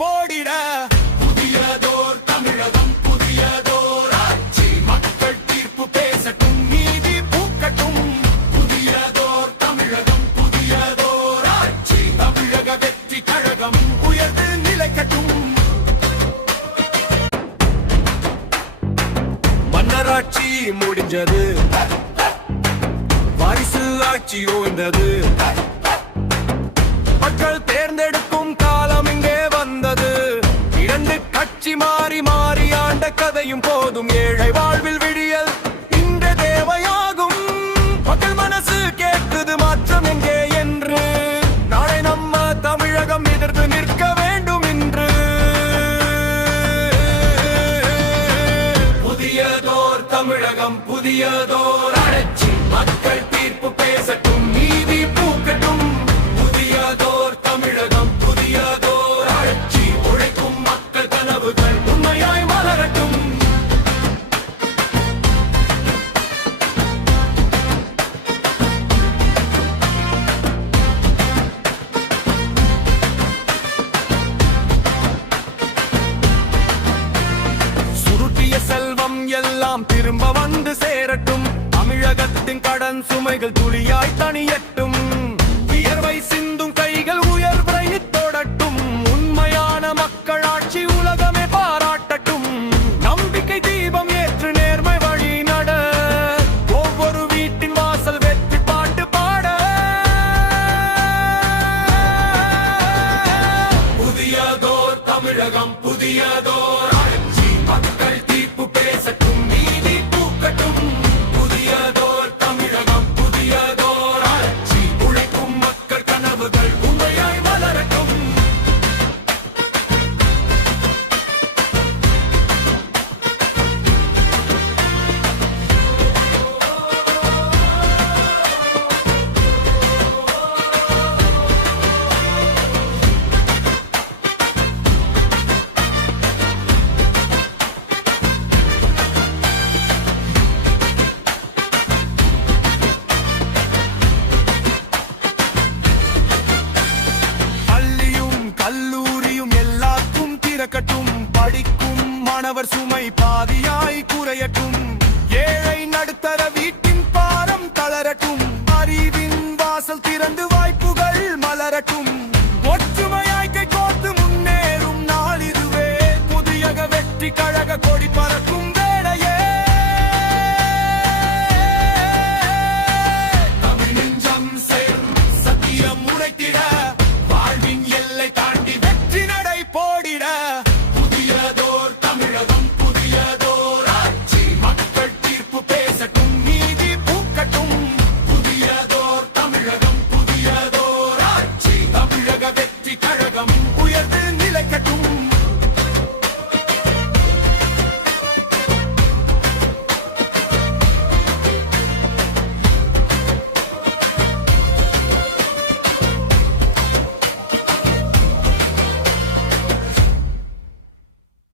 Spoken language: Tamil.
போடிட புதியதோர் தமிழகம் புதியதோர் ஆட்சி மக்கள் தீர்ப்பு பேசட்டும் நீதி பூக்கட்டும் புதியதோர் தமிழகம் புதியதோர் ஆட்சி தமிழக வெற்றி கழகம் உயர்ந்து நிலைக்கட்டும் மன்னராட்சி முடிஞ்சது வாரிசு ஆட்சி ஓய்ந்தது மக்கள் தேர்ந்தெடுக்கும் காலம் இங்கே வந்தது இரண்டு கட்சி மாறி மாறி ஆண்ட கதையும் போதும் ஏழை வாழ்வில் விடியல் இன்று தேவையாகும் மக்கள் மனசு கேட்குது மாற்றம் எங்கே என்று நாளை நம்ம தமிழகம் எதிர்த்து நிற்க வேண்டும் என்று புதியதோர் தமிழகம் புதியதோர் ஆட்சி மக்கள் தீர்ப்பு பேசட்டும் நீதி பூக்கட்டும் புதியதோர் தமிழகம் புதியதோர் ஆட்சி உழைக்கும் மக்கள் கனவுகள் உண்மையாய் மலரட்டும் சுருட்டிய செல்வம் எல்லாம் திரும்ப வந்து சேரட்டும் தமிழகத்தின் கடன் சுமைகள் துளியாய் தனியட்டும் வியர்வை சிந்தும் கைகள் உயர்வை தொடட்டும் உண்மையான மக்களாட்சி உலகமே பாராட்டட்டும் நம்பிக்கை தீபம் ஏற்று நேர்மை வழி நட ஒவ்வொரு வீட்டின் வாசல் வெற்றி பாட்டு பாட புதியதோர் தமிழகம் புதியதோர் ஆட்சி மக்கள் தீர்ப்பு பேசட்டும் நீதி பூக்கட்டும் புதியதோர் தமிழகம் புதியதோர் ஆட்சி உழைக்கும் மக்கள் கனவுகள் உண்மையாய் மலரட்டும் கல்லூரியும் எல்லாருக்கும் திறக்கட்டும் படிக்கும் மாணவர் சுமை பாதியாய் குறையட்டும்